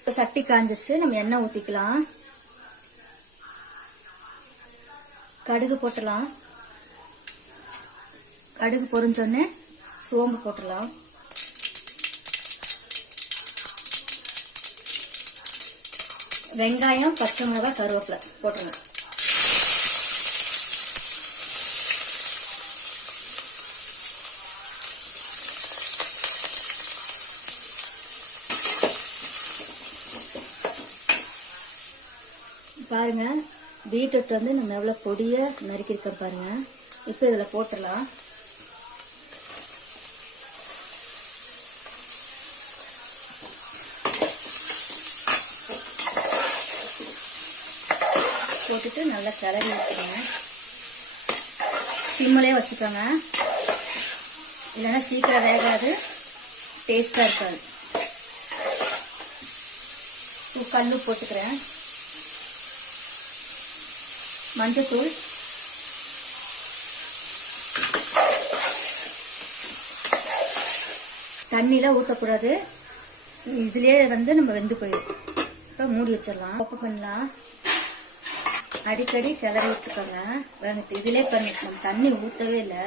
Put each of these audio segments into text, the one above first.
இப்போ சட்டி காஞ்சிச்சு நம்ம எண்ணெய் ஊற்றிக்கலாம் கடுகு போட்டுடலாம் கடுகு பொரிஞ்சோடனே சோம்பு போட்டுடலாம் வெங்காயம் பச்சை மிளகாய் கருவேப்பிலை போட்டுருங்க பாருங்க. பீட்ரூட் வந்து நம்ம எவ்வளோ பொடியை நறுக்கியிருக்கோம் பாருங்க. இப்போ இதில் போட்டுடலாம். போட்டுட்டு நல்லா கிளறி வச்சுக்கோங்க. சிம்மிலே வச்சுக்கோங்க. இல்லைன்னா சீக்கிரம் வேகாது. டேஸ்ட்டாக இருக்காது. இப்போ கல்லு போட்டுக்கிறேன். மஞ்சத்தூள். தண்ணிலாம் ஊற்றக்கூடாது இதுலேயே வந்து நம்ம வெந்து போயிடும். இப்போ மூடி வச்சிடலாம். ஓப்பன் பண்ணலாம். அடிக்கடி கிளறி விட்டுக்கோங்க. வேணுத்து இதிலே பண்ணி நம்ம தண்ணி ஊற்றவே இல்லை.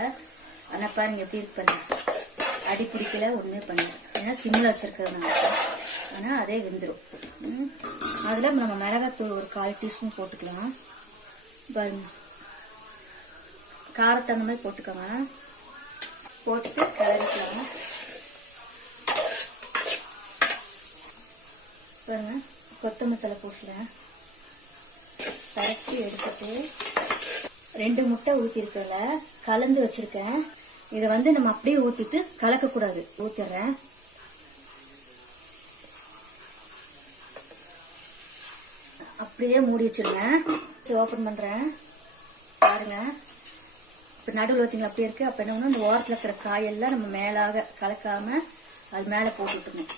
ஆனால் பாருங்க எப்படி இருக்கு அடி பிடிக்கல ஒன்றுமே பண்ணல. ஏன்னா சிம்மில் வச்சுருக்கிறதுனால. ஆனால் அதே வெந்துடும் அதில் நம்ம மிளகாத்தூள் ஒரு கால் டீஸ்பூன் போட்டுக்கலாம். பாருங்க. காரத்தை அந்த மாதிரி போட்டுக்கோங்க. போட்டுட்டு கிளறிக்கலாம். பாருங்க கொத்தமத்தலை தலை போட்டுல பரட்டி எடுத்துட்டு ரெண்டு முட்டை ஊற்றிருக்கல கலந்து வச்சிருக்கேன். இதை வந்து நம்ம அப்படியே ஊற்றிட்டு கலக்கக்கூடாது. ஊற்றிடுறேன் அப்படியே மூடி வச்சிருங்க ஓப்பன் பண்ணுறேன் பாருங்க. இப்போ நடுவில் ஊற்றிங்க அப்படியே இருக்குது அப்போ என்ன ஒன்று இந்த ஓரத்தில் இருக்கிற காயெல்லாம் நம்ம மேலாக கலக்காம அது மேலே போட்டு விட்டுணும்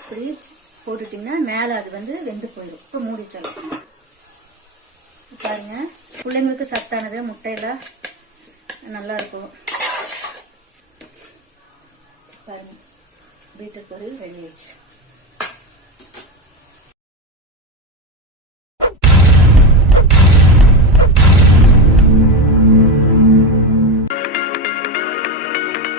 இப்படி போட்டுட்டிங்கன்னா மேலே அது வந்து வெந்து போயிடும். இப்போ மூடி வச்சிடலாம். பாருங்க. பிள்ளைங்களுக்கு சத்தானது முட்டையெல்லாம் நல்லா இருக்கும். பாருங்க. பீட்ரூட் பொருள் ரெடி ஆயிடுச்சு.